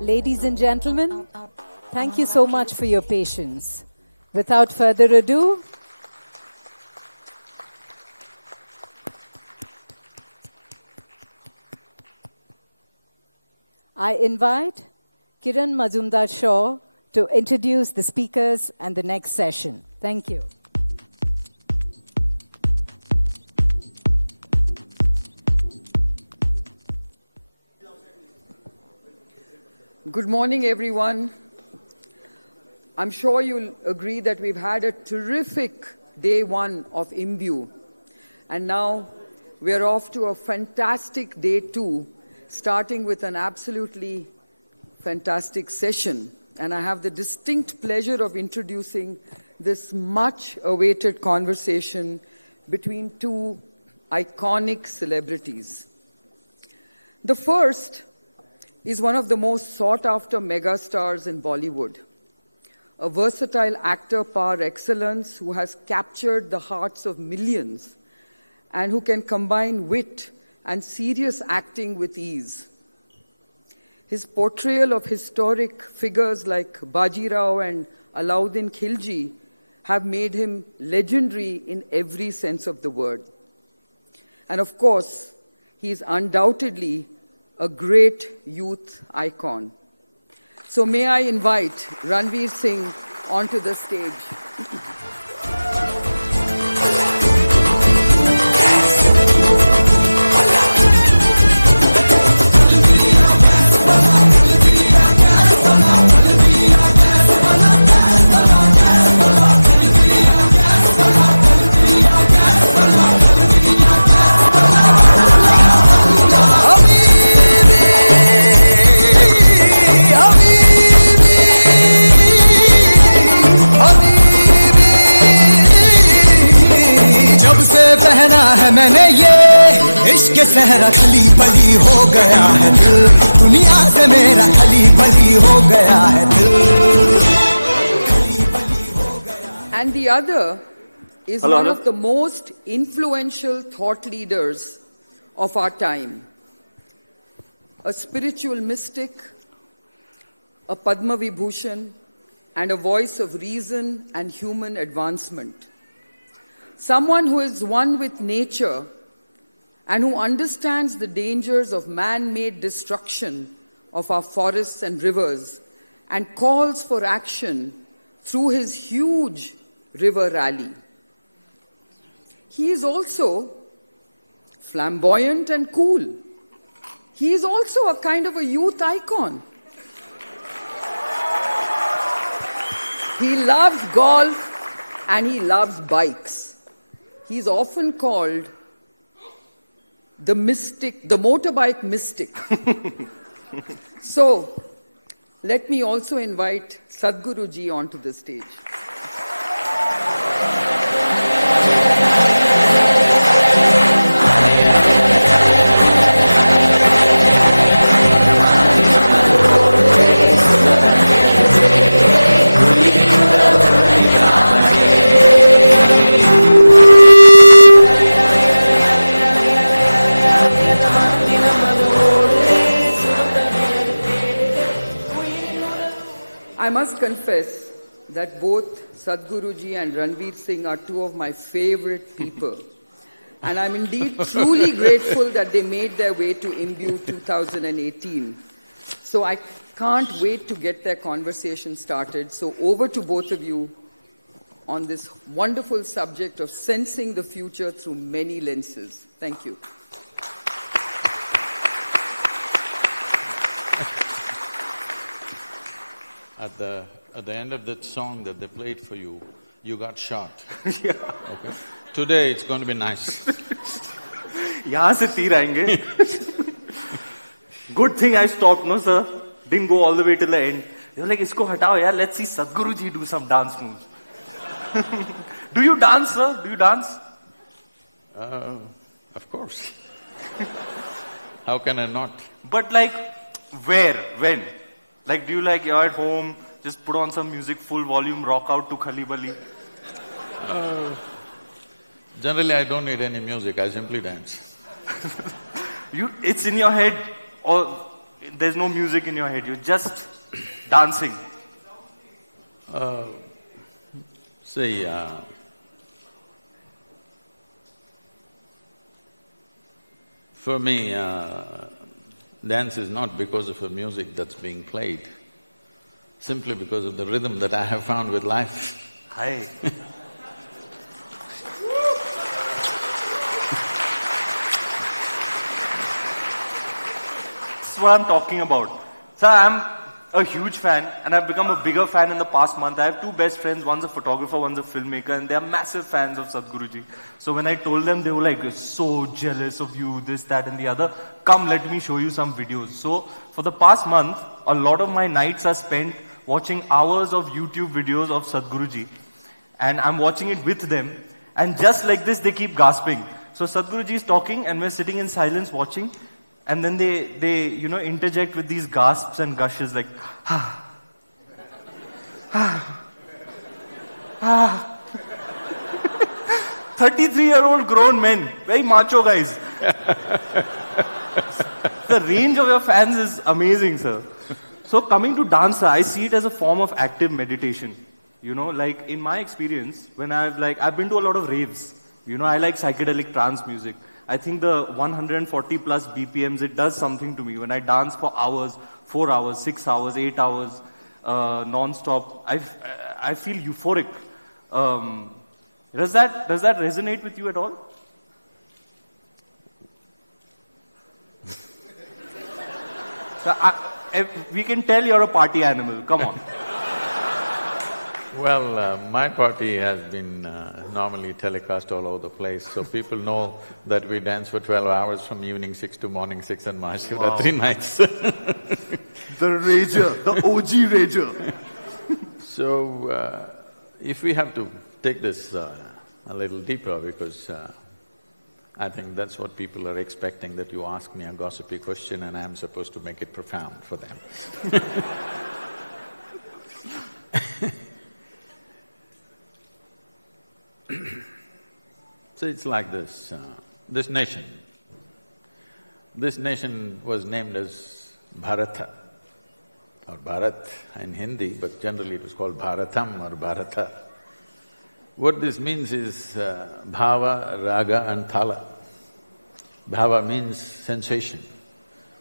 Ladies and gentlemen, thank you so much for your patience. Without further ado, I invite Kiran Mazumdar-Shaw to introduce the speakers and the next session. Thank you. Good morning, everyone. I'm sure you'll agree that we've had a terrific day one of Imbue. And now we're off to a fantastic day two, starting with an absolutely fantastic session. And I have the distinct pleasure of introducing this much-awaited conversation between two iconic celebrities. The first is one of the most sought-after megastars in Bollywood, a versatile actor par excellence who has captured the hearts of millions and who can combine wit and serious acting with ease. His portrayal of historic figures like Bajirao and Alauddin Khilji have made him legendary in every sense of the word. And of course, he is undoubtedly a great youth icon. So may I invite Ranveer Singh onto the stage. मैंने ये इश्क सहरा खली बली हो गया है दिल दुनिया से मेरा खली बली हो गया है दिल खली बली हो गया. And the other is one of the most influential thought leaders of our time. A spiritual mystic, a Padma Vibhushan, and a voice of reason and human advancement. Someone who is one with nature and who understands the dangers of man-made destruction of our forests and rivers and calls for action through his huge river rally. He is also flamboyant and cool. He is also a kind of a youth icon. He loves golf and he loves bikes. He's often called the mystic, the motorbike mystic. So, let me also invite Sadhguru ji onto the stage. I must confess that both Sadhguru ji and Ranveer Singh are two of my favorite people. And I'm indeed truly grateful that they made their way to Imbue 2018. So I can't wait to get their conversation started. So over to both of you on this wonderful subject of sensing the future through many lenses. Thank you. At the end of that song that they played for you, you got shot. Yeah. Okay. Today it's going to be nice. यहाँ से तीर आएंगे. Good thing I stopped, no sir. Didn't go all the way till the end. They were like, इसको हटाओ यार. Let's see Sadhguru ji do some dance moves. Do you dance, sir? Do you dance? Of course. How can I not? But like, where? When? Like, do you like, you're at home, just put on some music, full volume, rock out to Khali Bali? Generally, I don't need any music, I simply dance. It's in your head, or there's no music in your head, you're just dancing. See, for me, dance is not because of a music that's being played, simply because of the rhythm that I have found with life. Hi. That's what I'm talking about. So I'm a huge fan, and I've become a bigger fan in the past month. I have two best friends, one's a photographer, one's a filmmaker, and they're massive fans of Sadhguruji. So when I told them, they were like, "We're so jealous of you, this, that and the other. Come, let me show you some videos." So for the past month, a lot of my nights are spent watching hours of YouTube videos of Sadhguruji, and I'm watching it with them, and just like this, they keep gasping. So Sadhguruji is talking, and we're sitting in silence watching, and then they interject with these gasps and gushes like, ah, ah, ah. 33-year-old grown men, very macho guys. The range of your fans is amazing, sir. So coming to dance, I see it as a form of active meditation. Like in my experience, when I've been to a lot of raves. I like psychedelic trance music. I think the 140 plus BPMs, it does something to me. When I dance for hours, 4 hours, 6 hours, 8 hours, non-stop, I feel euphoric. Does that resonate with you at all? So we can tell you're a party animal, come on. Well, my party has been normally telecast all over the place, so people know that we dance for 12 hours from evening 6 to morning 6 on Mahashivratri nights. The rager, the OG rager. So, if we have to take this a little deeper, because I think that's what people are expecting, that you ask me a gossipy question and I'm supposed to make it profound for them. So it's like this, this nation was named as Bharata, or Bharat in Hindi, but generally it was called Bharatam or Bharata. What this means is bhava, raga and thala. Bhava means sensation.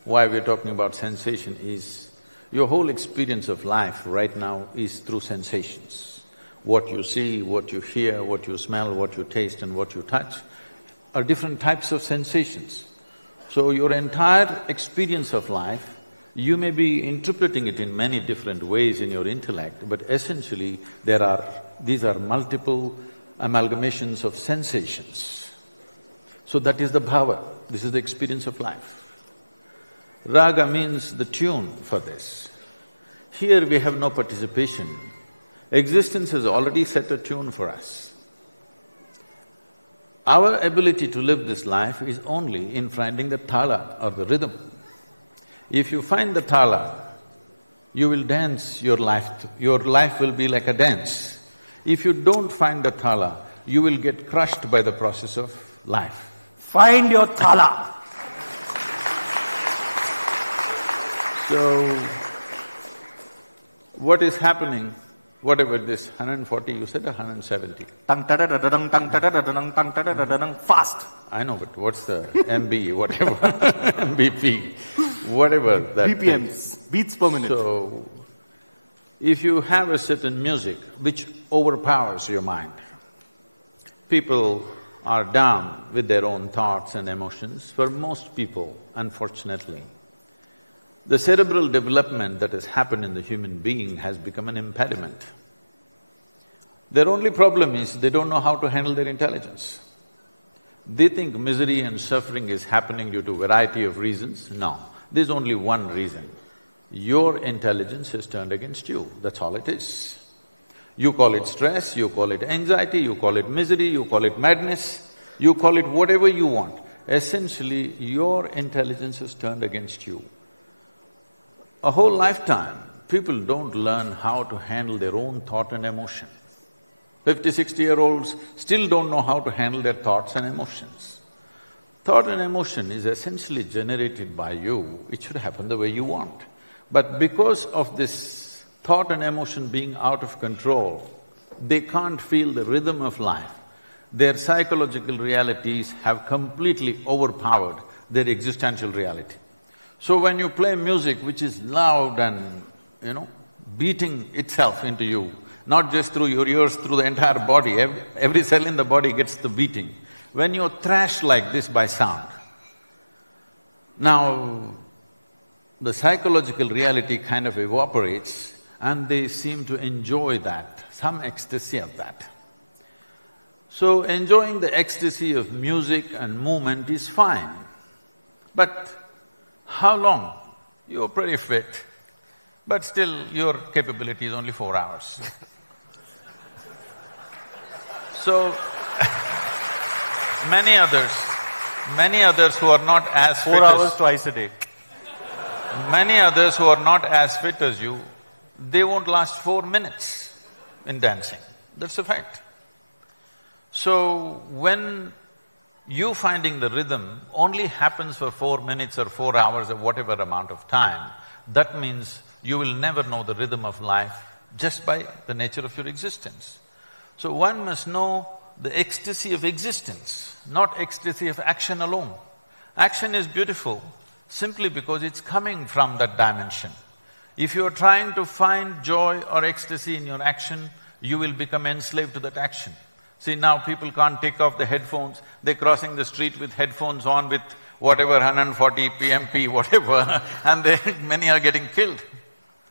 Why we're talking about sensation is, your whole experience of life right now is through sensations. What you see, what you hear, what you smell, what you taste and what you touch are different types of sensations. So your entire experience of life, you may be interpreting it in many different ways in your intellect, but essentially these are multiple amalgamations of sensations. So that is the bhava, this is the experience of life. Raga means the tune for this. Here we have no participation. Existence has already set a tune for us. Our ability to live this life is only in finding the thala or the rhythm. If you find the thala, you will dance your life will be like a dance. If you don't find the thala, you will get crushed by the process of life. Find your thala. So, what is happening, whatever this 140, you said 170? Fast. I know, but what's the MB, whatever, MBP, whatever that… BPMs, beats per minute. So, if you have a certain music which overpowers your mind, people are down with their own thoughts and emotions. For most people, unfortunately, the cerebral development that has happened in the human being has become an impediment. Their only problem is they don't know how to handle their intelligence. They think misery and suffering is happening due to a variety of reasons. No, there's only one reason. Your intelligence has turned against you, that's all it is. You call it stress, you call it anxiety, you call it misery, you call it madness, you call it whatever you want. Essentially, your intelligence has turned against you. A whole lifetime, people don't learn how to handle their own thought and emotion. 50, 60-year-olds still don't know how to handle their thoughts and emotions. Thought and emotion is essentially generated by you, it should happen the way you want. But because of this thought and emotion being out of control, they can't feel the rhythm of life. Their psychological realities have completely overpowered their existential reality. So when you play music which is loud and, beating itself into you, not just through your ears, through the entire body, every cell in the body gets the beating. When you're thrashed like this by sound, now the psychological reality kind of evaporates and they seem to enjoy that, some ecstasy of that. So enjoying the ecstasy of music and movement is fine, but how long? You're pretty fit, but still your capability is only 4 hours. So, many others who are not as fit 4 hours twice a day. Many others who are not as fit as you, they won't last 4 minutes in dancing, that's a fact. So, when you finding the rhythm only happens for 4 minutes or 4 hours or whatever amount of time, that means you will never know the rhythm of life just by the nature of your existence. So one must know the ecstasy of existence, not ecstasy of action alone. Action is beautiful simply because it's coming from that dimension. If you're trying to find joy or ecstasy in your action, you will become enslaved to that action. See, now people can't take off the headphones, they're crossing the street with headphones on with whatever 140 PMP, whatever, and many are getting killed.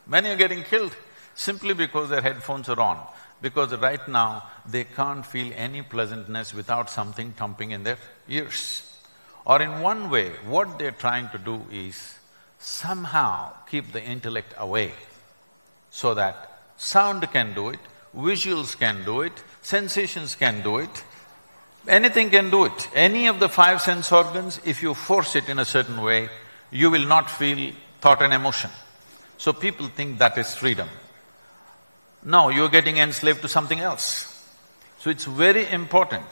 Many are getting killed simply because their headphones are on. Because right now, they can't feel any pleasantness without something thumping in their ears. Or in one way, what they're trying to do is somehow keep the intellect away so that sound can do it, visuals can do it, sensations can do it, anything can do it. Any of the 5 sense organs, if you force it in a certain way, you will not feel thought and emotion. So people think that is freedom. No, you're getting enslaved to something else. So it's very important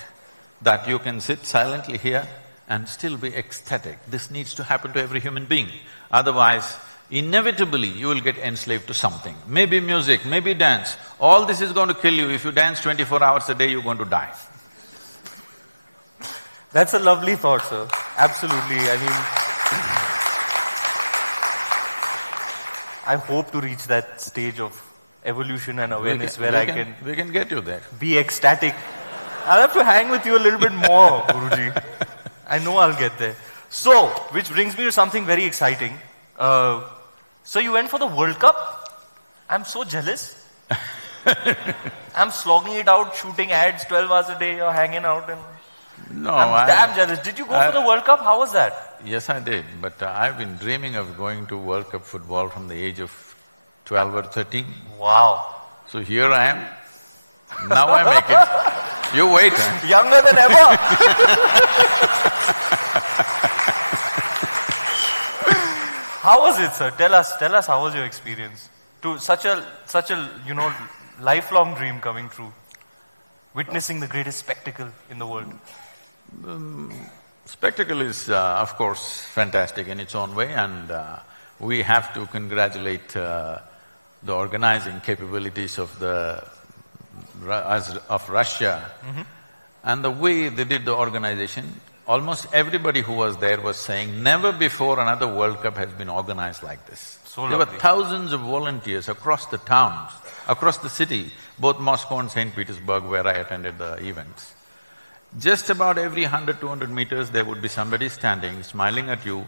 that you can sit silently here and still be ecstatic. This needs to happen to every human being. Otherwise, inevitably you will get enslaved to something. Maybe music, maybe dance. All this is going to kill you. If you dance 24 hours a day, you're going to die. That's a lovely thought, sir. Absolutely. I hope to reach that stage of evolution and awareness where I can… We can get you there. Be ecstatic. I'll have to hang with you a little bit more, Guruji. I know I'll get there. So, which brings me to something very exciting. So you went for the World Cup? I'm so jealous. I'm slogging it out, shooting ads 12 hours a day, you're hanging out and… No, I'm damn jealous. Did you go for the World Cup? How was that? Yes, I did, but I've been dreaming of going to World Cup football from the age of 12 or 13. Wow. So here I am. Now I make it. You wait, huh? Younger than ever. How was it, sir? Tell us how was your experience? To such a lifelong dream coming true. Witnessing the greatest spectacle in the world. Spectacle is, of course, fantastic in its own way, and we have to congratulate the organizing capabilities of Russia. And the way they did the organization, almost everybody who was there was saying, never before another World Cup has been organized like this. So there were thousands of volunteers across the towns, across the city, both Moscow and St. Petersburg, where I attended the events. Just about every 100, 200 meters, there would be somebody standing, smiling at you,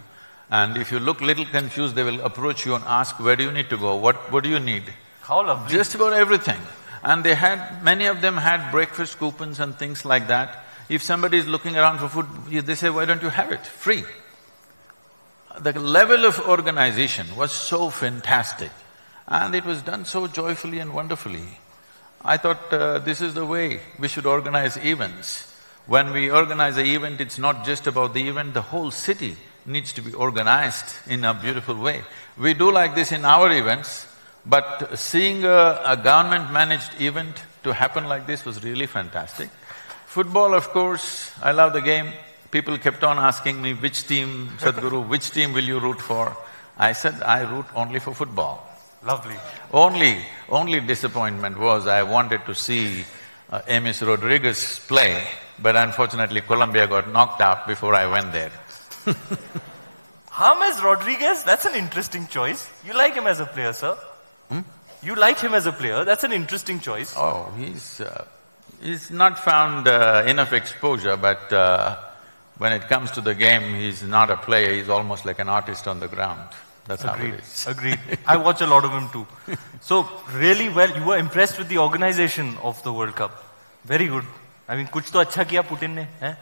and if you look little confused, they will approach you and ask, where do you need to go, what do you need? How lovely. Just about everything. And many of them had breakfast coupons and things like that. If somebody is looking around for food, they say, why don't you have it, free? The level of organization was so fantastic, and it was done so joyfully and wonderfully. I thought this is the way we should organize events. When we organize an event, it's not just about the event, the whole city needs to be organized in a beautiful way. We do like this in our events. But seeing a government-managed event to happen like this was really fantastic. Football, of course, I love the game. People kept on asking me, which team, Sadhguru, which team will you root for? I said, I root only for football. Lovely. Only disappointment was I wanted to see James Rodriguez play, but unfortunately Colombia got knocked out before I went there. James Rodriguez, that's an interesting choice. You like him as a player, sir? You like him as a player, that's an interesting choice. Oh, he's not found enough exposure, but when it comes to the game, he's not a player, he's almost like an artist on the ground. That's how it is. Agreed. I watch a lot of him too. So, really well, you were impressed with the organization of the World Cup. Very good. I mean, kuch to acha kiya Putin ne, eh?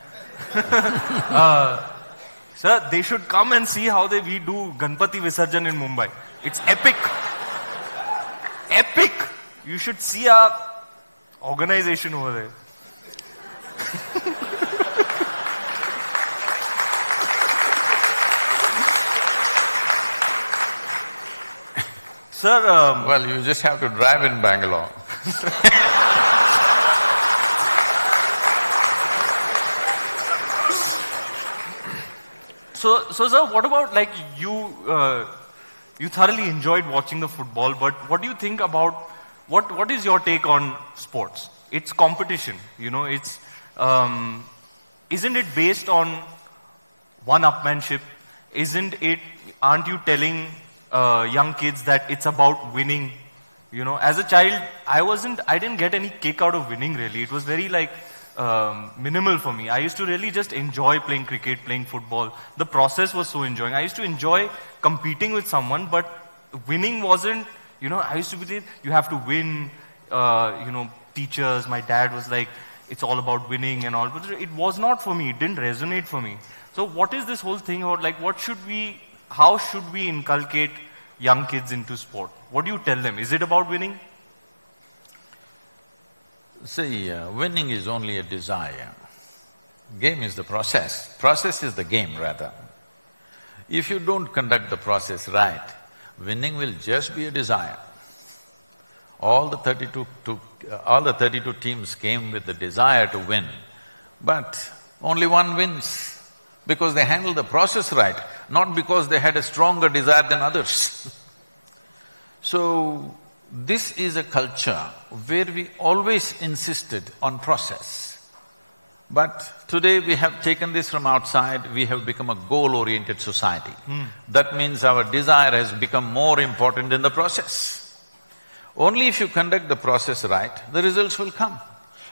Sir, they should come and see how we do Ganpati Visarjan in Mumbai. It's epic. Epic! You should see our organization over there. Sir… well, you just have to drive in Bangalore. So sir, what about like you thoroughly enjoyed watching the football, but what do you think about… what is your take on sports? It's competition, you know, it's… isn't it based on one-upmanship? Aren't you telling young kids that it's about winning? You know, as a child, I didn't get any kick out of winning really. It was very like minimal for me. I used to really just enjoy playing cricket, playing football. The process was so enjoying. I used to enjoy competing with someone, but winning wasn't, you know, I used to be there, you have to win, you know, teachers, my dad was like, it's all about winning and all, but it was not for me, it didn't resonate for me. So what is this whole thing about, like, how should we inculcate young kids into sport? What do you tell them? Is it about winning? See, winning is only a desire. Game is the process. Process is the game, rather. If you don't conduct the process right, winning will just be a desire. All the 32 teams came with the desire to win, but only one wins because they handled the process right, not because they had a stronger desire than others. So, this is a culture where we always insisted on process. But today we have taken this from outside, we have become a goal-oriented society. That means our desire has become more important than the process. Only if you conduct the process right, the results will come.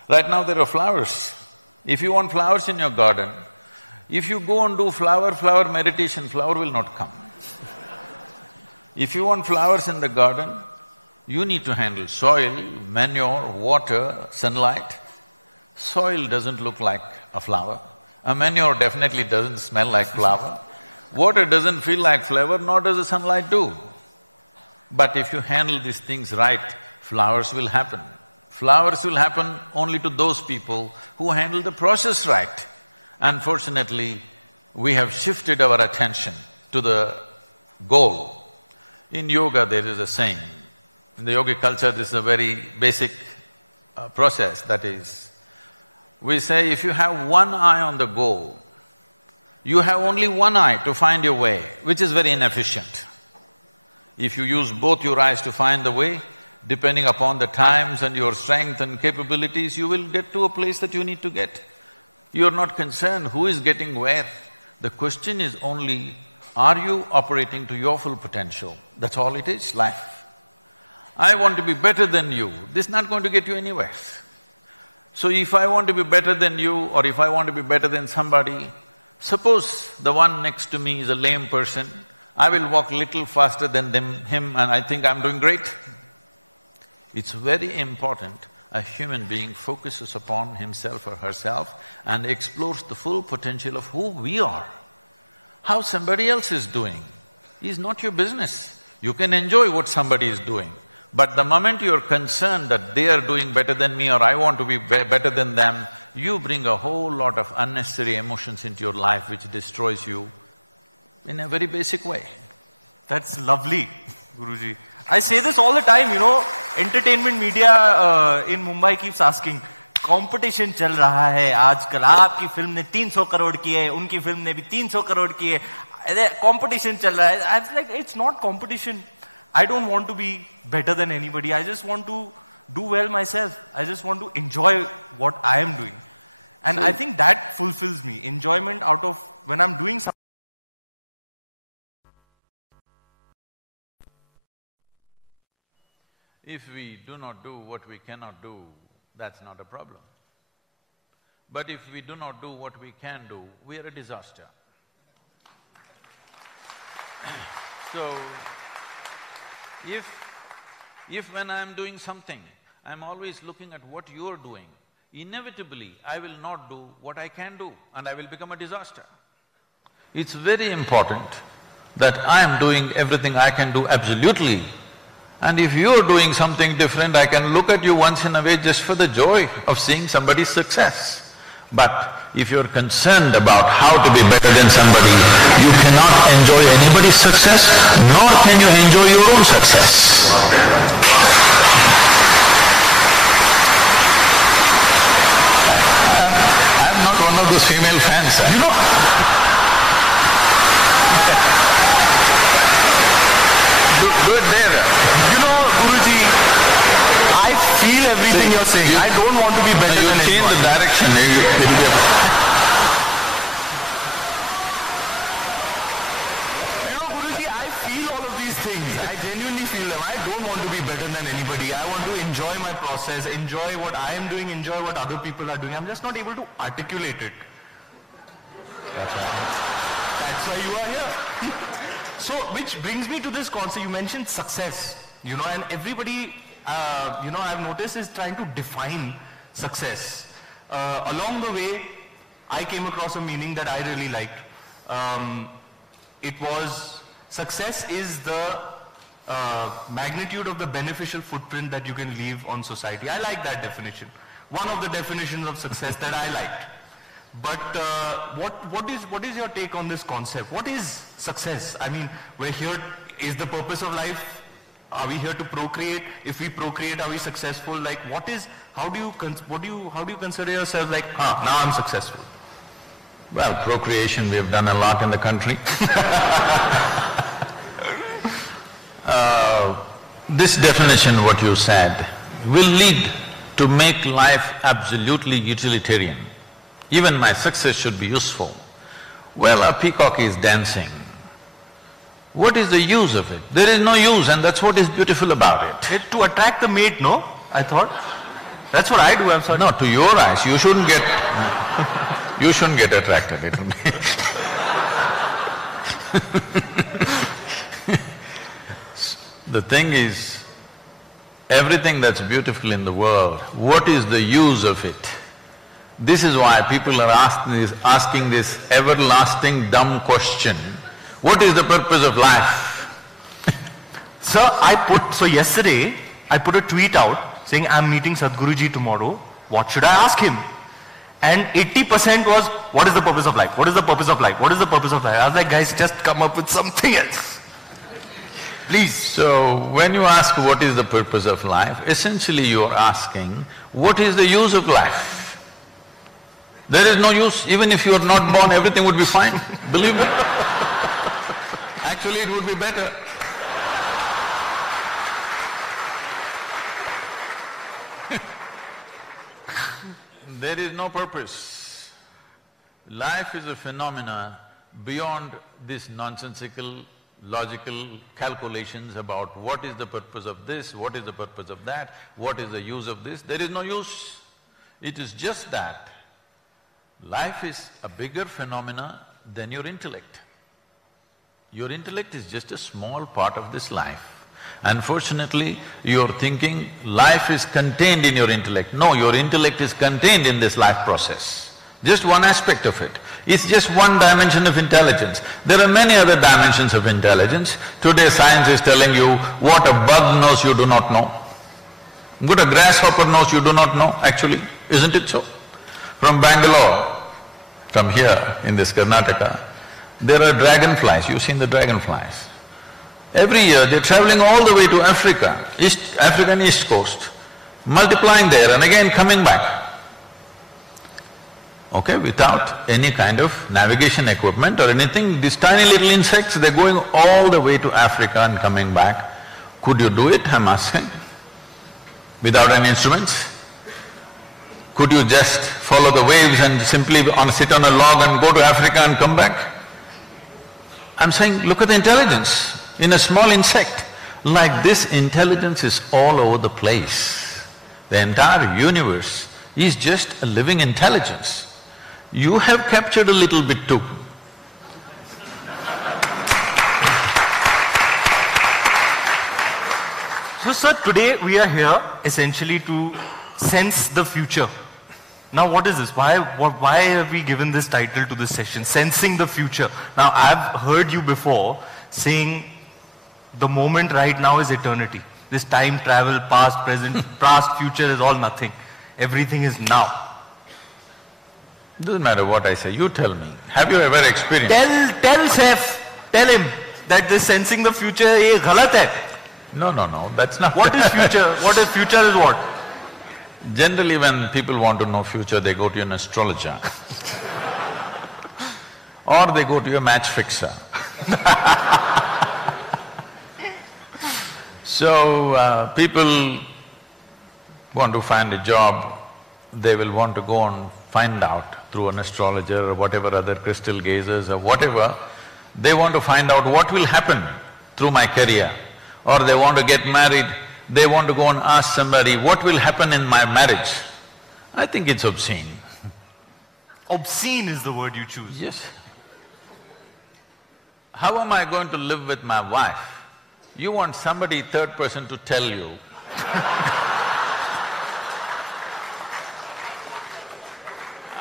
Right now there are flowers. If you want flowers in your garden, if you go and do flower meditation, flower will not come. If you want flowers in the garden, you need to handle soil, manure, water, sunlight. Soil doesn't look like a flower. A manure definitely doesn't smell like flower. Water doesn't feel like flower, nor does the sunlight do. But if you handle these things right, flowers will happen. Flowers will happen only to those people who handle the process right. Unfortunately, we have shifted our attention to the goal. In yoga, there is a saying, in the yogic culture, this is a very basic process, that is, we say if you have one eye on the goal, you have only one eye to find your way, which is very inefficient. If you use both your eyes to find the way, depending upon the times and your strength and capabilities, you will get to a place that you need to get. You're not concerned who is getting where. The question is only, are you operating to your full potential? That's all it is, life. I want to be better than you, this is not going to get you anywhere. So if I want to be better than you or if I want to be better than somebody, suppose the one next to me is a lame person, I will walk little faster than him and I think I'm doing great. It's very important a human being focuses upon himself or herself and explores the full potential of who we are. How somebody else is doing is not your business. You can enjoy what somebody is doing, but the moment you're concerned that they are doing better than me or I want to be better than them, you bring a whole lot of unnecessary emotions into your life which destroys you in a very basic way. That's lovely, Guruji. I say this all the time, you know, entertainment media in Mumbai keeps asking, competition चल रहा है आजकल, आपकी film ने 300 करोड़ की है, उनकी film ने भी 300 करोड़ की है, competition चल रहा है. I was like, it's not competition. I don't want to be better than anybody. I just want to do well myself. I just want to enjoy what I am doing. And I think that fulfills me. Enjoyment out of when I'm doing something. If we do not do what we cannot do, that's not a problem. But if we do not do what we can do, we are a disaster. So, if when I'm doing something, I'm always looking at what you're doing, inevitably I will not do what I can do and I will become a disaster. It's very important that I am doing everything I can do absolutely, and if you're doing something different, I can look at you once in a way just for the joy of seeing somebody's success. But if you're concerned about how to be better than somebody, you cannot enjoy anybody's success, nor can you enjoy your own success. I'm not one of those female fans, you know. Do it there. You know, Guruji, I feel everything you're saying. I don't want to be better than anyone. You change the direction, it'll be You know, Guruji, I feel all of these things. I genuinely feel them. I don't want to be better than anybody. I want to enjoy my process, enjoy what I am doing, enjoy what other people are doing. I'm just not able to articulate it. That's right. That's why you are here. So, which brings me to this concept. You mentioned success, you know, and everybody, you know, I've noticed is trying to define success. Along the way, I came across a meaning that I really liked. It was, success is the magnitude of the beneficial footprint that you can leave on society. I like that definition. One of the definitions of success that I liked. But what is your take on this concept? What is success? I mean, we're here, is the purpose of life, are we here to procreate? If we procreate, are we successful? Like how do you consider yourself like, now I'm successful? Well, procreation we have done a lot in the country. This definition, what you said, will lead to make life absolutely utilitarian. Even my success should be useful. Well, a peacock is dancing. What is the use of it? There is no use, and that's what is beautiful about it. It's to attract the mate, no? I thought. That's what I do, I'm sorry. No, to your eyes, you shouldn't get… you shouldn't get attracted, it will be… The thing is, everything that's beautiful in the world, what is the use of it? This is why people are asking this everlasting dumb question, what is the purpose of life? Sir, so yesterday, I put a tweet out saying, I'm meeting Sadhguruji tomorrow, what should I ask him? And 80% was, what is the purpose of life? What is the purpose of life? What is the purpose of life? I was like, guys, just come up with something else. Please. So, when you ask what is the purpose of life, essentially you are asking, what is the use of life? There is no use. Even if you are not born, everything would be fine, believe me. Actually, it would be better. There is no purpose. Life is a phenomena beyond this nonsensical, logical calculations about what is the purpose of this, what is the purpose of that, what is the use of this. There is no use. It is just that life is a bigger phenomena than your intellect. Your intellect is just a small part of this life. Unfortunately, you're thinking life is contained in your intellect. No, your intellect is contained in this life process. Just one aspect of it. It's just one dimension of intelligence. There are many other dimensions of intelligence. Today science is telling you what a bug knows you do not know. What a grasshopper knows you do not know, actually, isn't it so? From Bangalore, from here, in this Karnataka, there are dragonflies. You've seen the dragonflies. Every year they're traveling all the way to Africa, African East Coast, multiplying there and again coming back. Okay, without any kind of navigation equipment or anything, these tiny little insects, they're going all the way to Africa and coming back. Could you do it, I'm asking? Without any instruments? Could you just follow the waves and simply sit on a log and go to Africa and come back? I'm saying, look at the intelligence in a small insect. Like this, intelligence is all over the place. The entire universe is just a living intelligence. You have captured a little bit too. So sir, today we are here essentially to sense the future. Now what is this? Why have we given this title to this session, Sensing the Future? Now I've heard you before saying the moment right now is eternity. This time travel, past, present, past, future is all nothing. Everything is now. Doesn't matter what I say, you tell me. Have you ever experienced… Tell Seth, tell him that this sensing the future is galat hai. No, that's not… What is future? What is future is what? Generally when people want to know future, they go to an astrologer or they go to a match fixer. So, people want to find a job, they will want to go and find out through an astrologer or whatever other crystal gazers or whatever, they want to find out what will happen through my career. Or they want to get married, they want to go and ask somebody, what will happen in my marriage? I think it's obscene. Obscene is the word you choose. Yes. How am I going to live with my wife? You want somebody third person to tell you.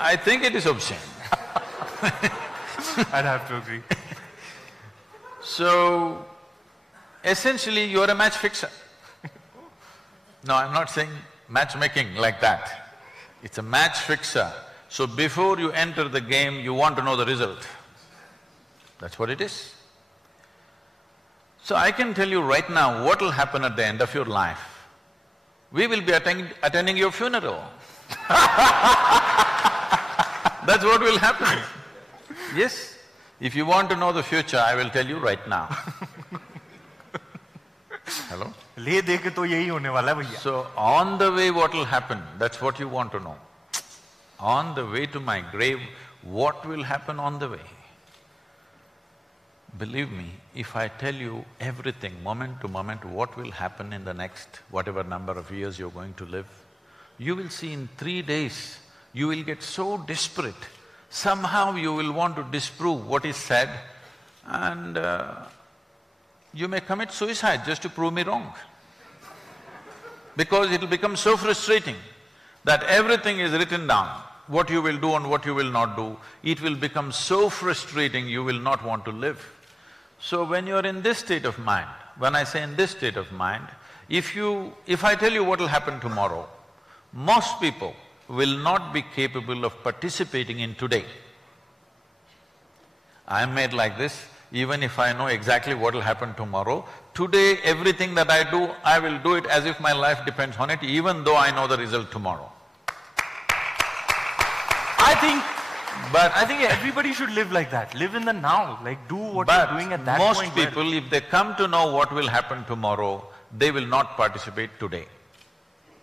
I think it is obscene. I'd have to agree. So, essentially you are a match fixer. No, I'm not saying matchmaking like that. It's a match fixer. So before you enter the game, you want to know the result. That's what it is. So I can tell you right now what will happen at the end of your life. We will be attending your funeral. That's what will happen. Yes, if you want to know the future, I will tell you right now. Hello? ले दे के तो यही होने वाला है भैया. So, on the way what will happen, that's what you want to know. On the way to my grave, what will happen on the way? Believe me, if I tell you everything, moment to moment, what will happen in the next whatever number of years you're going to live, you will see in 3 days, you will get so desperate. Somehow you will want to disprove what is said and you may commit suicide just to prove me wrong. Because it'll become so frustrating that everything is written down, what you will do and what you will not do. It will become so frustrating, you will not want to live. So when you're in this state of mind, when I say in this state of mind, if I tell you what will happen tomorrow, most people will not be capable of participating in today. I'm made like this, even if I know exactly what will happen tomorrow, today everything that I do, I will do it as if my life depends on it, even though I know the result tomorrow. I think everybody should live like that, live in the now, like do what you're doing at that point. Most people, if they come to know what will happen tomorrow, they will not participate today.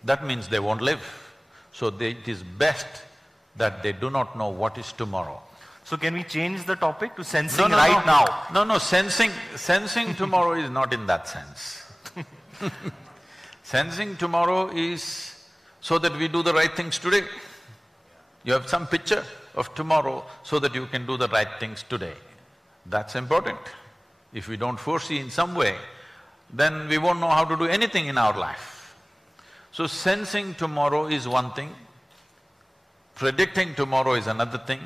That means they won't live. So it is best that they do not know what is tomorrow. So can we change the topic to sensing now? No, sensing tomorrow is not in that sense. Sensing tomorrow is so that we do the right things today. You have some picture of tomorrow so that you can do the right things today. That's important. If we don't foresee in some way, then we won't know how to do anything in our life. So sensing tomorrow is one thing, predicting tomorrow is another thing,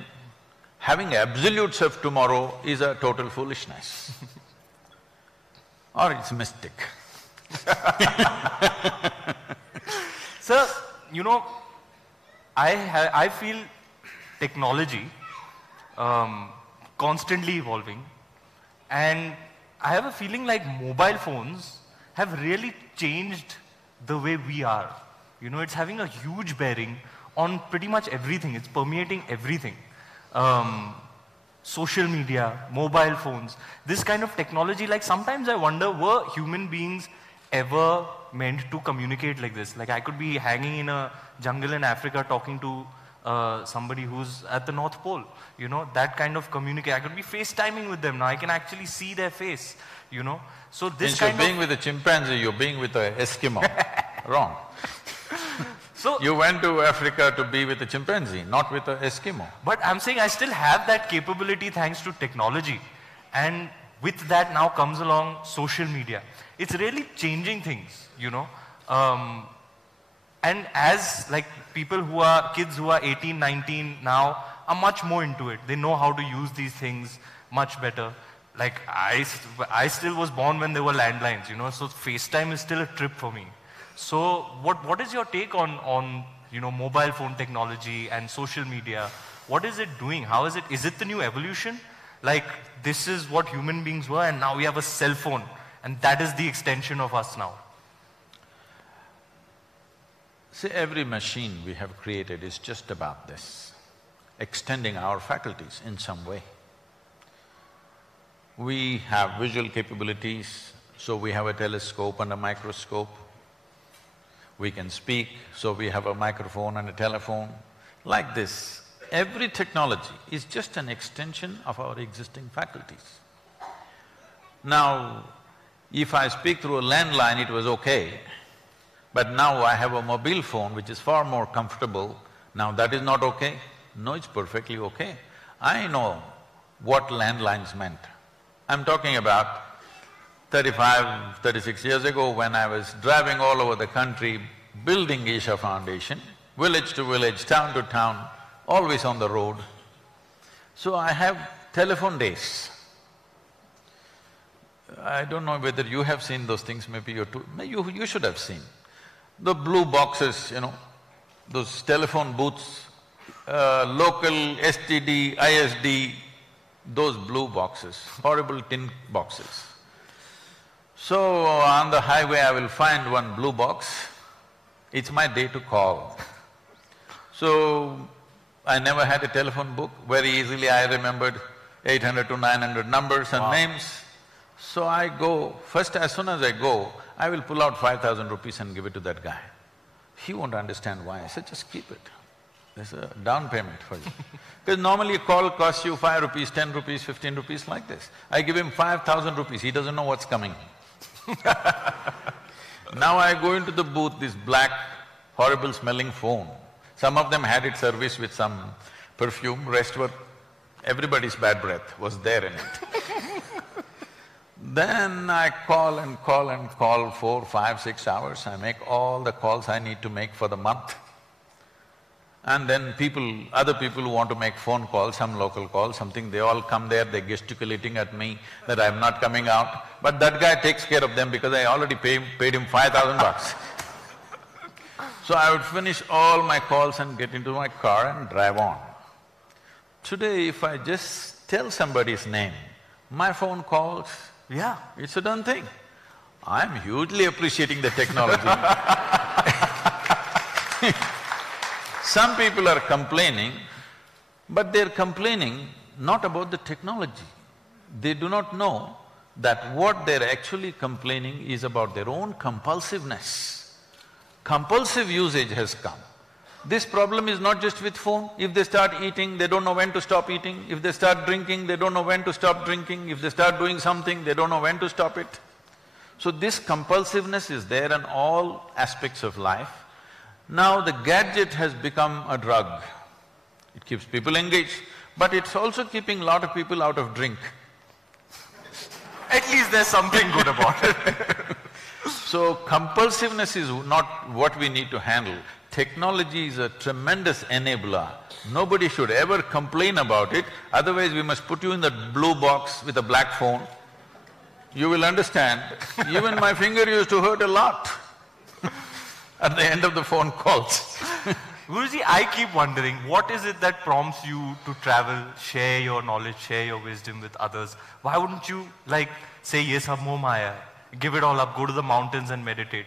having absolutes of tomorrow is a total foolishness or it's mystic. Sir, you know, I feel technology constantly evolving, and I have a feeling like mobile phones have really changed the way we are. You know, it's having a huge bearing on pretty much everything. It's permeating everything. Social media, mobile phones, this kind of technology, like sometimes I wonder, were human beings ever meant to communicate like this? Like I could be hanging in a jungle in Africa talking to somebody who's at the North Pole, you know, that kind of communicate. I could be FaceTiming with them now. I can actually see their face, you know. So this Instead kind of being with a chimpanzee, you're being with an Eskimo. Wrong. So You went to Africa to be with a chimpanzee, not with an Eskimo. but I'm saying I still have that capability thanks to technology. And with that now comes along social media. It's really changing things, you know. And as like kids who are 18, 19 now are much more into it. They know how to use these things much better. Like I still was born when there were landlines, you know, so FaceTime is still a trip for me. So what is your take on you know, mobile phone technology and social media? What is it doing? How is it the new evolution? Like this is what human beings were and now we have a cell phone and that is the extension of us now. See, every machine we have created is just about this, extending our faculties in some way. We have visual capabilities, so we have a telescope and a microscope. We can speak, so we have a microphone and a telephone. Like this, every technology is just an extension of our existing faculties. Now, if I speak through a landline, it was okay, but now I have a mobile phone which is far more comfortable. Now that is not okay? No, it's perfectly okay. I know what landlines meant. I'm talking about 35, 36 years ago when I was driving all over the country, building Isha Foundation, village to village, town to town, always on the road. So I have telephone days. I don't know whether you have seen those things, maybe you should have seen. The blue boxes, you know, those telephone booths, local, STD, ISD, those blue boxes, horrible tin boxes. So on the highway I will find one blue box, it's my day to call. So I never had a telephone book, very easily I remembered 800 to 900 numbers and names. So I go, first as soon as I go, I will pull out 5,000 rupees and give it to that guy. He won't understand why. I said, just keep it. There's a down payment for you. Because normally a call costs you 5 rupees, 10 rupees, 15 rupees like this. I give him 5,000 rupees, he doesn't know what's coming. Now I go into the booth, this black, horrible smelling phone. Some of them had it serviced with some perfume, rest were… everybody's bad breath was there in it. Then I call and call and call 4, 5, 6 hours, I make all the calls I need to make for the month. And then other people who want to make phone calls, some local calls, something, they all come there, they're gesticulating at me that I'm not coming out. But that guy takes care of them because I already paid him 5,000 bucks. So I would finish all my calls and get into my car and drive on. Today, if I just tell somebody's name, my phone calls, yeah, it's a done thing. I'm hugely appreciating the technology. Some people are complaining, but they're complaining not about the technology. They do not know that what they're actually complaining is about their own compulsiveness. Compulsive usage has come. This problem is not just with phone. If they start eating, they don't know when to stop eating. If they start drinking, they don't know when to stop drinking. If they start doing something, they don't know when to stop it. So this compulsiveness is there in all aspects of life. Now the gadget has become a drug. It keeps people engaged, but it's also keeping a lot of people out of drink. At least there's something good about it. So compulsiveness is not what we need to handle. Technology is a tremendous enabler. Nobody should ever complain about it, otherwise we must put you in that blue box with a black phone. You will understand, even my finger used to hurt a lot at the end of the phone calls. Guruji, I keep wondering, what is it that prompts you to travel, share your knowledge, share your wisdom with others? Why wouldn't you like say, ye sab moh maya, give it all up, go to the mountains and meditate?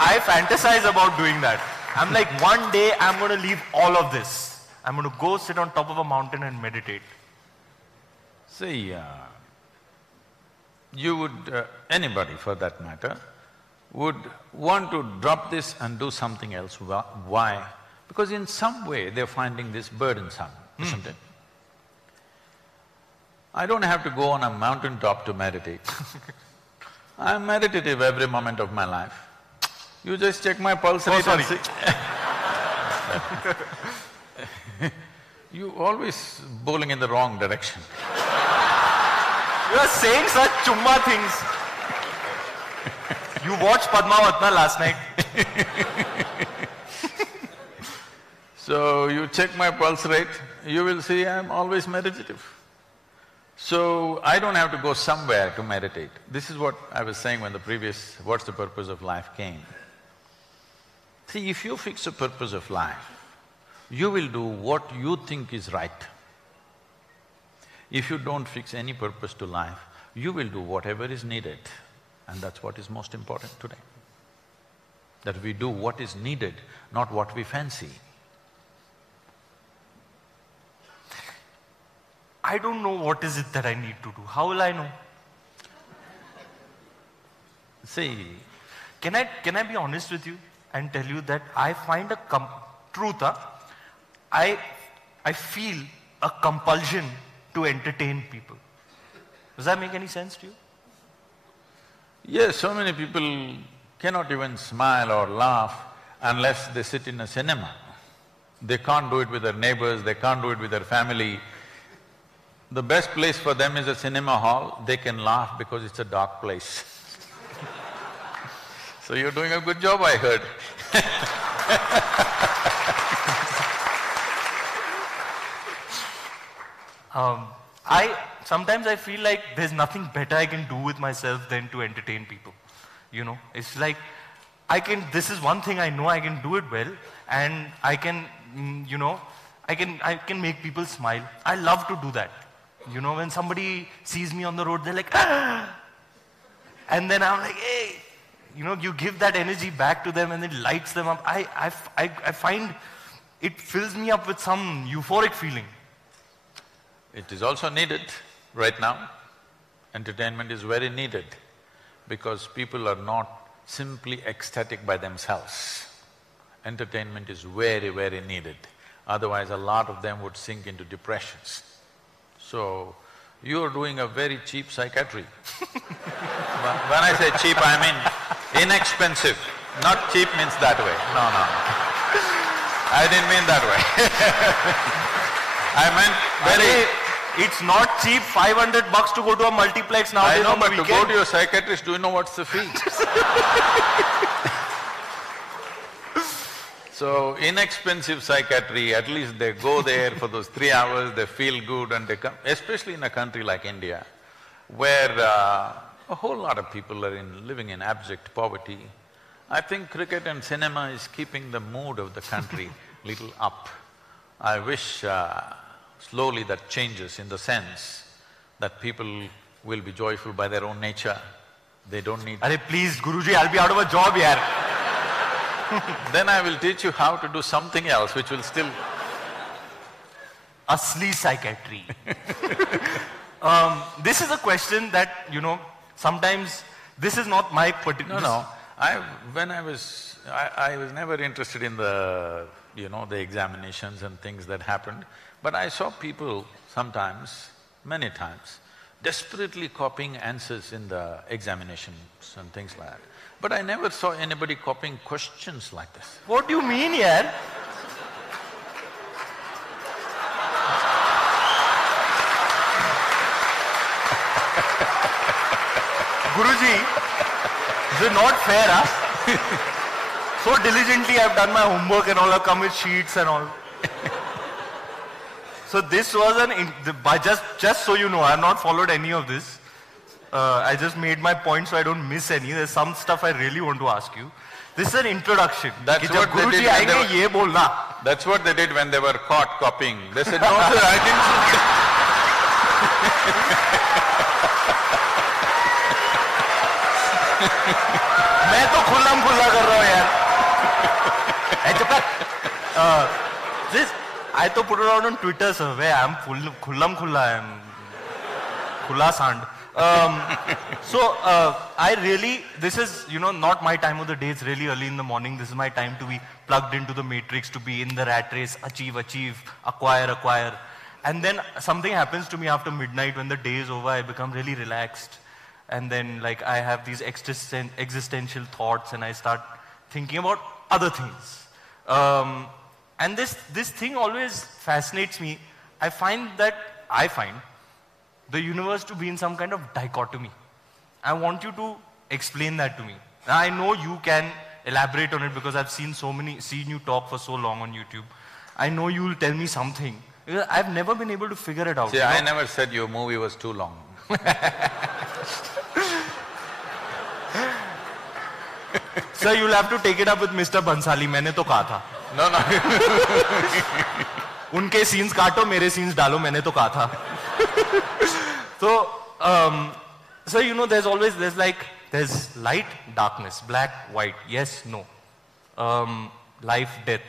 I fantasize about doing that. I'm like, one day I'm going to leave all of this. I'm going to go sit on top of a mountain and meditate. See, you would, anybody for that matter, would want to drop this and do something else. Why? Because in some way they're finding this burdensome, isn't it? I don't have to go on a mountain top to meditate. I'm meditative every moment of my life. You just check my pulse rate and see. You always bowling in the wrong direction. You are saying such chumma things. You watched Padmavatna last night. So you check my pulse rate, you will see I'm always meditative. So I don't have to go somewhere to meditate. This is what I was saying when the previous what's the purpose of life came. See, if you fix a purpose of life, you will do what you think is right. If you don't fix any purpose to life, you will do whatever is needed, and that's what is most important today. That we do what is needed, not what we fancy. I don't know what is it that I need to do. How will I know? See, can I be honest with you and tell you that I find a truth, I feel a compulsion to entertain people. Does that make any sense to you? yes, so many people cannot even smile or laugh unless they sit in a cinema. They can't do it with their neighbors, they can't do it with their family. The best place for them is a cinema hall, they can laugh because it's a dark place. So you're doing a good job, I heard. Sometimes I feel like there's nothing better I can do with myself than to entertain people. You know, it's like this is one thing I know I can do it well, and I can, I can make people smile. I love to do that. You know, when somebody sees me on the road, they're like, ah! And then I'm like, hey, you give that energy back to them and it lights them up. I find it fills me up with some euphoric feeling. It is also needed right now. Entertainment is very needed because people are not simply ecstatic by themselves. Entertainment is very, very needed. Otherwise, a lot of them would sink into depressions. So, you are doing a very cheap psychiatry. When I say cheap, I mean inexpensive. Not cheap means that way. No. I didn't mean that way. I meant very… It's not cheap, $500 to go to a multiplex nowadays. I know, but to go to your psychiatrist, do you know what's the fee? So, inexpensive psychiatry, at least they go there for those 3 hours, they feel good and they come… especially in a country like India, where a whole lot of people are living in abject poverty. I think cricket and cinema is keeping the mood of the country little up. I wish slowly that changes in the sense that people will be joyful by their own nature. They don't need… Arey please, Guruji, I'll be out of a job here. Then I will teach you how to do something else which will still… Asli psychiatry. This is a question that, sometimes this is not my particular… No. I was never interested in the, the examinations and things that happened. But I saw people sometimes, many times, desperately copying answers in the examinations and things like that. But I never saw anybody copying questions like this. What do you mean, yaar? Guruji, this is not fair, huh? So diligently I've done my homework and all, I've come with sheets and all. So this was just so you know, I have not followed any of this. I just made my point so I don't miss any. There's some stuff I really want to ask you. This is an introduction. That's कि what जब they Guruji did when आएंगे they ये बोलना. That's what they did when they were caught copying. They said, no sir, I didn't. मैं तो खुल्लम खुल्ला कर रहा हूँ यार. Hey, चुप कर. This I to put it out on Twitter, sir. Where I'm khullam khulla. I'm khulla sand. I really, this is, not my time of the day. It's really early in the morning. This is my time to be plugged into the matrix, to be in the rat race, achieve, acquire. And then something happens to me after midnight when the day is over. I become really relaxed. And then like I have these existential thoughts and I start thinking about other things. And this thing always fascinates me. I find the universe to be in some kind of dichotomy. I want you to explain that to me. Now, I know you can elaborate on it because I've seen you talk for so long on YouTube. I know you'll tell me something. I've never been able to figure it out. See, I never said your movie was too long. Sir, you'll have to take it up with Mr. Bansali. मैंने तो कहा था. No. उनके scenes काटो, मेरे scenes डालो, मैंने तो कहा था. So, there's light, darkness, black, white, yes, no. Life, death.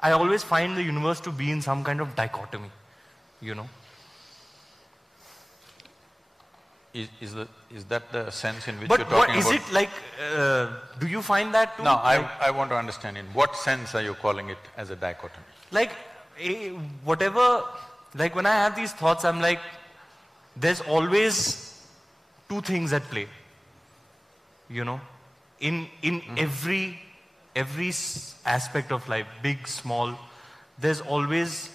I always find the universe to be in some kind of dichotomy, Is that the sense in which But you're talking is about? it like, do you find that too? No, I want to understand in what sense are you calling it as a dichotomy? Like, whatever, like when I have these thoughts, I'm like, there's always two things at play, in every aspect of life, big, small, there's always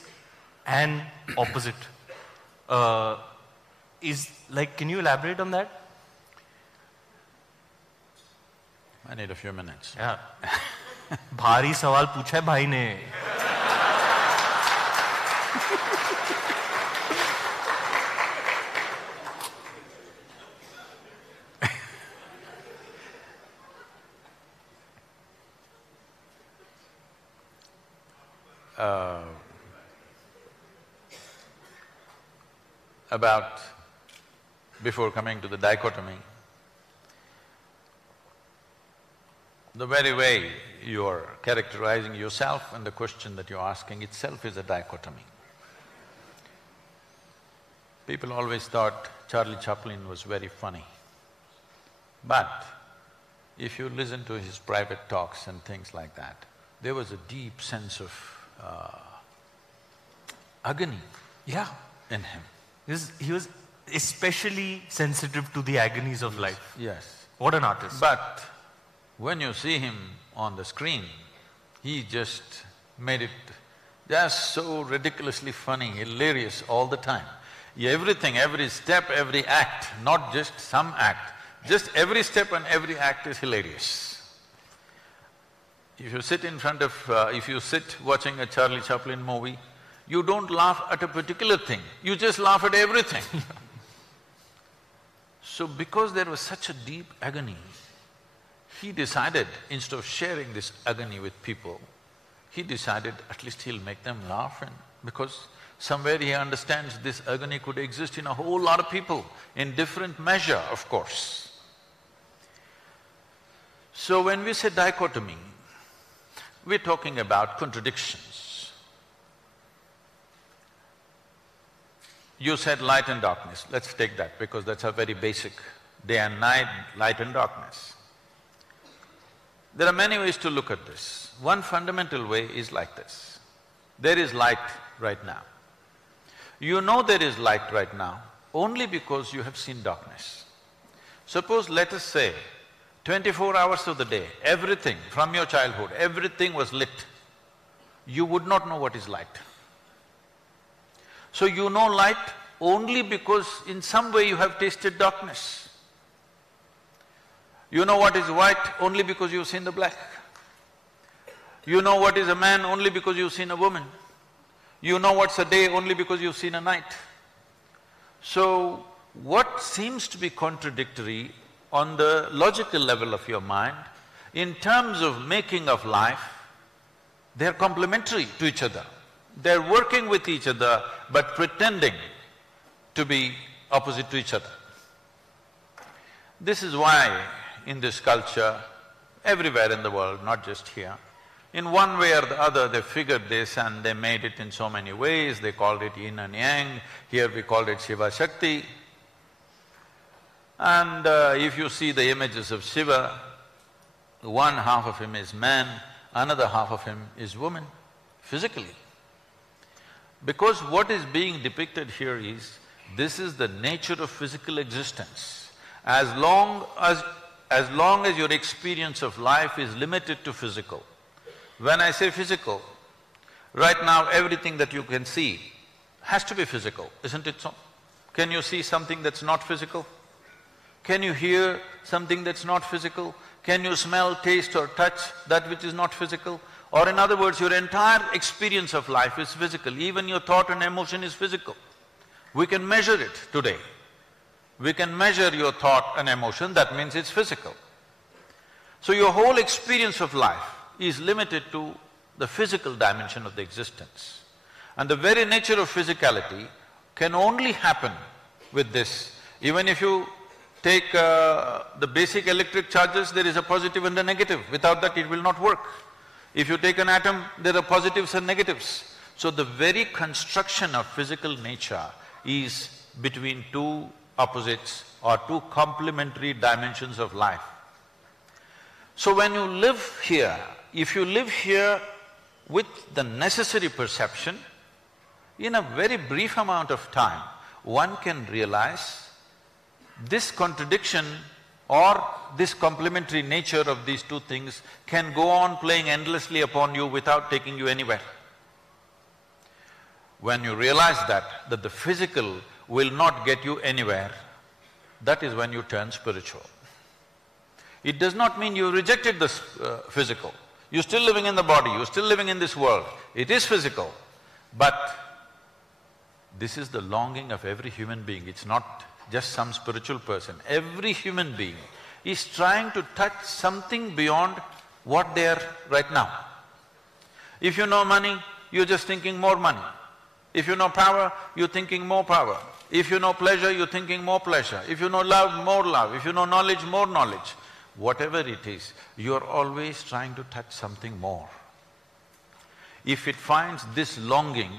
an opposite. Can you elaborate on that? I need a few minutes. Yeah. भारी सवाल पूछा है भाई ने. Before coming to the dichotomy, the very way you're characterizing yourself and the question that you're asking itself is a dichotomy. People always thought Charlie Chaplin was very funny. But if you listen to his private talks and things like that, there was a deep sense of agony in him. He was especially sensitive to the agonies of life. Yes. What an artist. But when you see him on the screen, he just made it just so ridiculously funny, hilarious all the time. Everything, every step, every act, not just some act, just every step and every act is hilarious. If you sit if you sit watching a Charlie Chaplin movie, you don't laugh at a particular thing, you just laugh at everything. So because there was such a deep agony, he decided, instead of sharing this agony with people, he decided at least he'll make them laugh, and because somewhere he understands this agony could exist in a whole lot of people, in different measure, of course. So when we say dichotomy, we're talking about contradictions. You said light and darkness, let's take that because that's a very basic day and night, light and darkness. There are many ways to look at this. One fundamental way is like this. There is light right now. You know there is light right now only because you have seen darkness. Suppose, let us say, 24 hours of the day, everything from your childhood, everything was lit, you would not know what is light. So you know light only because in some way you have tasted darkness. You know what is white only because you've seen the black. You know what is a man only because you've seen a woman. You know what's a day only because you've seen a night. So, what seems to be contradictory on the logical level of your mind In terms of making of life, they're complementary to each other. They're working with each other but pretending to be opposite to each other. This is why in this culture, everywhere in the world, not just here, in one way or the other they figured this and they made it in so many ways. They called it yin and yang, here we called it Shiva Shakti. And if you see the images of Shiva, one half of him is man, another half of him is woman, physically. Because what is being depicted here is, this is the nature of physical existence. As long as your experience of life is limited to physical. When I say physical, right now everything that you can see has to be physical, isn't it so? Can you see something that's not physical? Can you hear something that's not physical? Can you smell, taste or touch that which is not physical? Or in other words, your entire experience of life is physical, even your thought and emotion is physical. We can measure it today. We can measure your thought and emotion, that means it's physical. So your whole experience of life is limited to the physical dimension of the existence. And the very nature of physicality can only happen with this. Even if you take the basic electric charges, there is a positive and a negative. Without that, it will not work. If you take an atom, there are positives and negatives. So the very construction of physical nature is between two opposites or two complementary dimensions of life. So when you live here, if you live here with the necessary perception, in a very brief amount of time, one can realize this contradiction or this complementary nature of these two things can go on playing endlessly upon you without taking you anywhere. When you realize that the physical will not get you anywhere, that is when you turn spiritual. It does not mean you rejected the physical. You're still living in the body, you're still living in this world. It is physical, but this is the longing of every human being. It's not just some spiritual person. Every human being is trying to touch something beyond what they are right now. If you know money, you're just thinking more money. If you know power, you're thinking more power. If you know pleasure, you're thinking more pleasure. If you know love, more love. If you know knowledge, more knowledge. Whatever it is, you're always trying to touch something more. If it finds this longing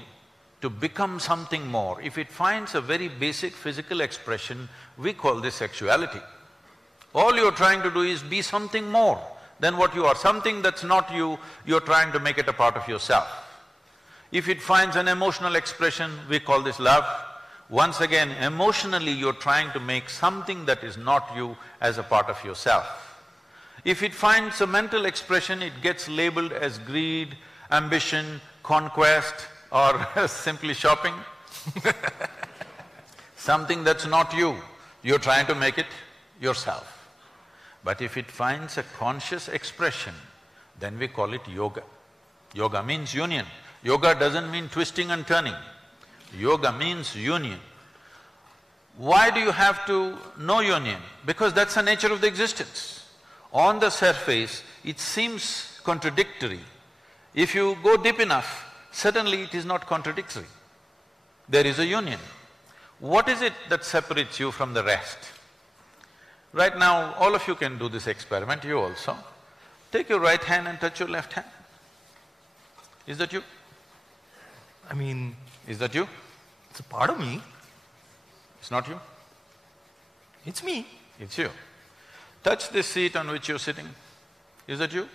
to become something more, if it finds a very basic physical expression, we call this sexuality. All you're trying to do is be something more than what you are. Something that's not you, you're trying to make it a part of yourself. If it finds an emotional expression, we call this love. Once again, emotionally you're trying to make something that is not you as a part of yourself. If it finds a mental expression, it gets labeled as greed, ambition, conquest or simply shopping. Something that's not you, you're trying to make it yourself. But if it finds a conscious expression, then we call it yoga. Yoga means union. Yoga doesn't mean twisting and turning. Yoga means union. Why do you have to know union? Because that's the nature of the existence. On the surface, it seems contradictory. If you go deep enough, suddenly it is not contradictory. There is a union. What is it that separates you from the rest? Right now, all of you can do this experiment, you also. Take your right hand and touch your left hand. Is that you? I mean… Is that you? It's a part of me. It's not you? It's me. It's you. Touch this seat on which you're sitting. Is that you?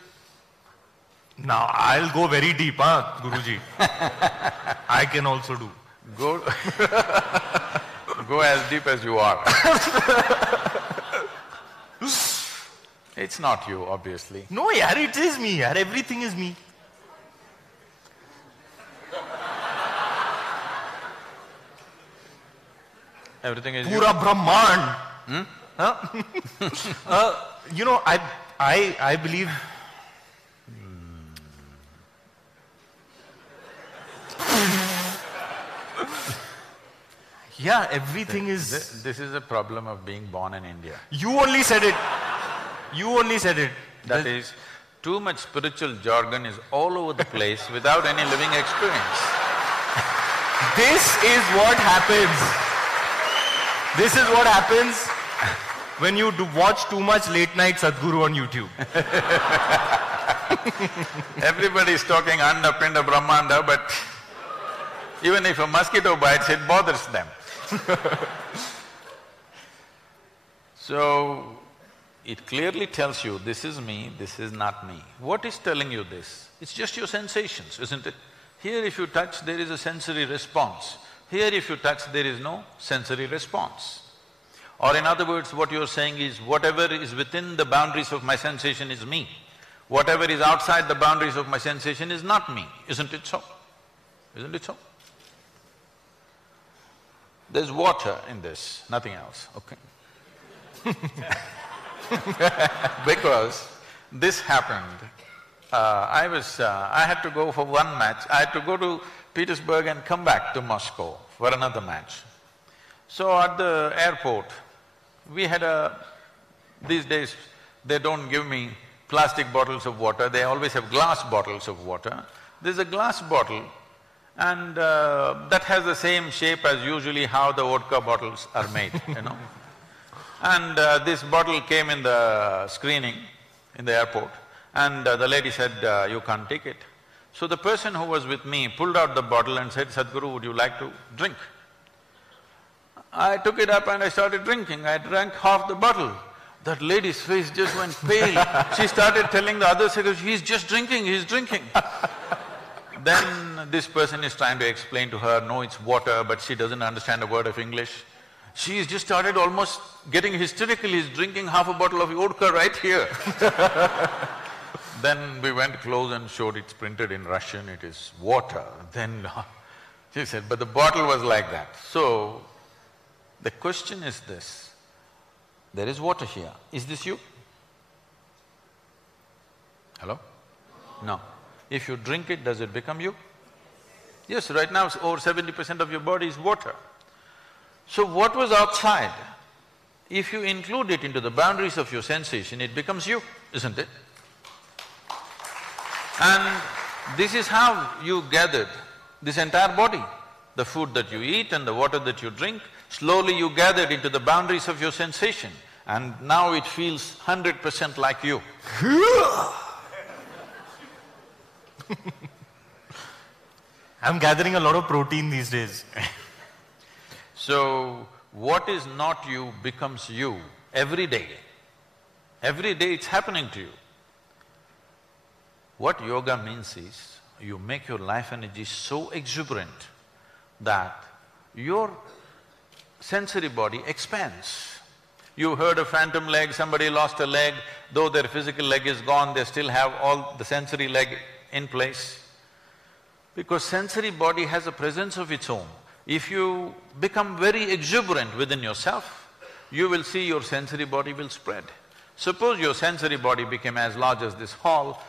Now I'll go very deep, Guruji. I can also do. Go go as deep as you are. It's not you, obviously. No, yaar, it is me, yaar. Everything is me. Everything is Pura you. Brahman. You know, I believe… Yeah, everything is… This is a problem of being born in India. You only said it. You only said it. That is, too much spiritual jargon is all over the place without any living experience. This is what happens. This is what happens when you watch too much late night Sadhguru on YouTube. Everybody is talking Anna, Pinda, Brahmanda, but even if a mosquito bites, it bothers them. So, it clearly tells you, this is me, this is not me. What is telling you this? It's just your sensations, isn't it? Here if you touch, there is a sensory response. Here if you touch, there is no sensory response. Or in other words, what you're saying is, whatever is within the boundaries of my sensation is me. Whatever is outside the boundaries of my sensation is not me. Isn't it so? Isn't it so? There's water in this, nothing else, okay? Because this happened, I had to go for one match, I had to go to Petersburg and come back to Moscow for another match. So at the airport, we had these days they don't give me plastic bottles of water, they always have glass bottles of water. There's a glass bottle and that has the same shape as usually how the vodka bottles are made, you know. And this bottle came in the screening in the airport and the lady said, you can't take it. So the person who was with me pulled out the bottle and said, Sadhguru, would you like to drink? I took it up and I started drinking. I drank half the bottle. That lady's face just went pale. She started telling the other secretary, he's just drinking, he's drinking. Then this person is trying to explain to her, no, it's water, but she doesn't understand a word of English. She's just started almost getting hysterical, he's drinking half a bottle of vodka right here. Then we went close and showed it's printed in Russian, it is water. Then she said, but the bottle was like that. So, the question is this, there is water here, is this you? Hello? No. If you drink it, does it become you? Yes, right now over 70% of your body is water. So what was outside, if you include it into the boundaries of your sensation, it becomes you, isn't it? And this is how you gathered this entire body. The food that you eat and the water that you drink, slowly you gathered into the boundaries of your sensation and now it feels 100% like you. I'm gathering a lot of protein these days. So, what is not you becomes you every day. Every day it's happening to you. What yoga means is, you make your life energy so exuberant that your sensory body expands. You heard a phantom leg, somebody lost a leg, though their physical leg is gone, they still have all the sensory leg in place. Because sensory body has a presence of its own. If you become very exuberant within yourself, you will see your sensory body will spread. Suppose your sensory body became as large as this hall,